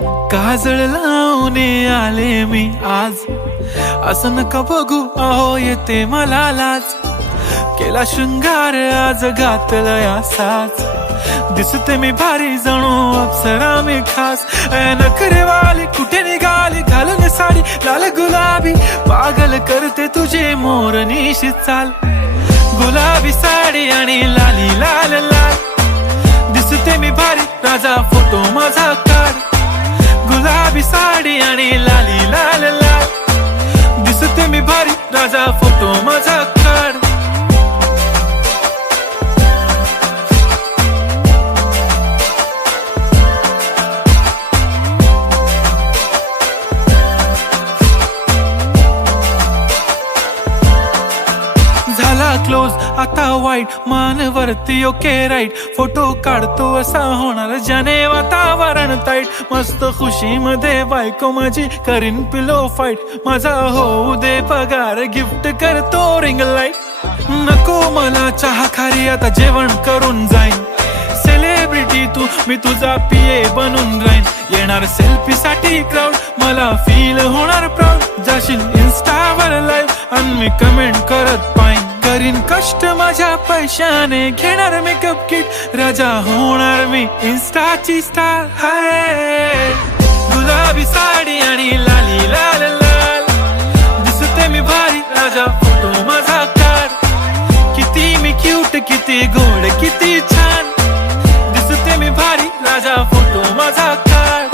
काजळ लावून आले मी आज, असं नका बघू अहो येते मला लाज. केला शृंगार आज घातला साज, दिसते मी भारी जणू अप्सरा मी खास. नखरेवाली कुठे निघाली घालून साडी लाल गुलाबी, पागल करते तुझे मोरनीशी चाल. गुलाबी साडी आणि लाली लाल लाल, दिसते मी भारी राजा फोटो माझा काढ. गुलाबी साडी आणि लाली लाल लाल, दिसते मी भारी राजा फोटो माझा काढ. झाला क्लोज आता वाईट, मान वरती ओके राईट. फोटो काढतो असा होणार ज्याने वातावरण ताईट. मस्त खुशी मध्ये बायको माझी करीन पिलो फाईट. माझा होऊ दे पगार गिफ्ट करतो रिंग लाईट. नको मला चहा खारी आता जेवण करून जाईन. सेलिब्रिटी तू मी तुझा पिये बनून राहीन. येणार सेल्फी साठी क्राऊड मला फील होणार प्राऊड. जाशील इन्स्टावर लाईव्ह आणि मी कमेंट करत पाईन. करीन कष्ट माझ्या पैशाने घेणार मेकअप किट. राजा होणार मी इन्स्टाची स्टार. हाय गुलाबी साडी आणि लाली लाल लाल, दिसते मी भारी राजा फोटो माझा काढ. किती मी क्यूट किती गोड किती छान, दिसते मी भारी राजा फोटो माझा काढ.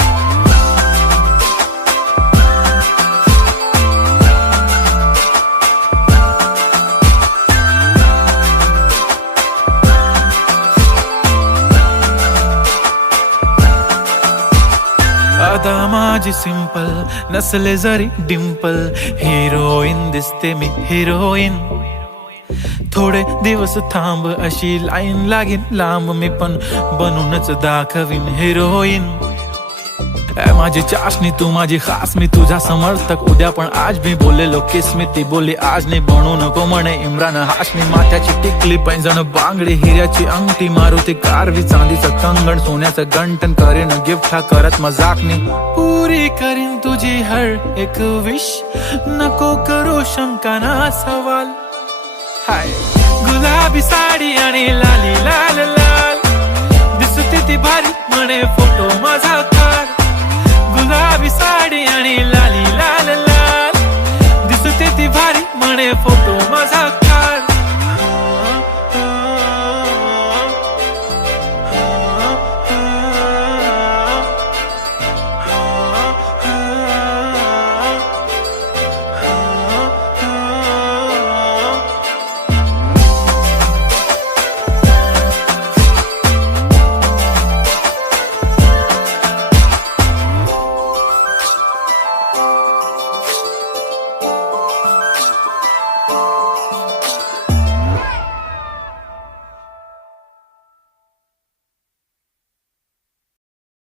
अदा माझी सिंपल नसले जरी डिंपल, हिरोईन दिसते मी हिरोईन. थोडे दिवस थांब अशी लाईन लागेल लांब, मी पण बनूनच दाखवीन हिरोईन. माझी चाशनी तू माझी खास, मी तुझा समर्थक उद्या पण आज. मी बोललेलो किस मी ती बोलली आज नाही. बनू नको म्हणे इम्रान हाशमी. माथ्याची टिकली पैंजण बांगडी हिऱ्याची अंगठी, मारुती कारवी चांदीचं कंगण सोन्याचं गंटन. करेन गिफ्ट हा करत मजाकनी. पुरी करीन तुझी हर एक विश, नको करू शंका ना सवाल. हाय गुलाबी साडी आणि लाली लाल लाल, दिसते ती भारी म्हणे फोटो माझा काढ.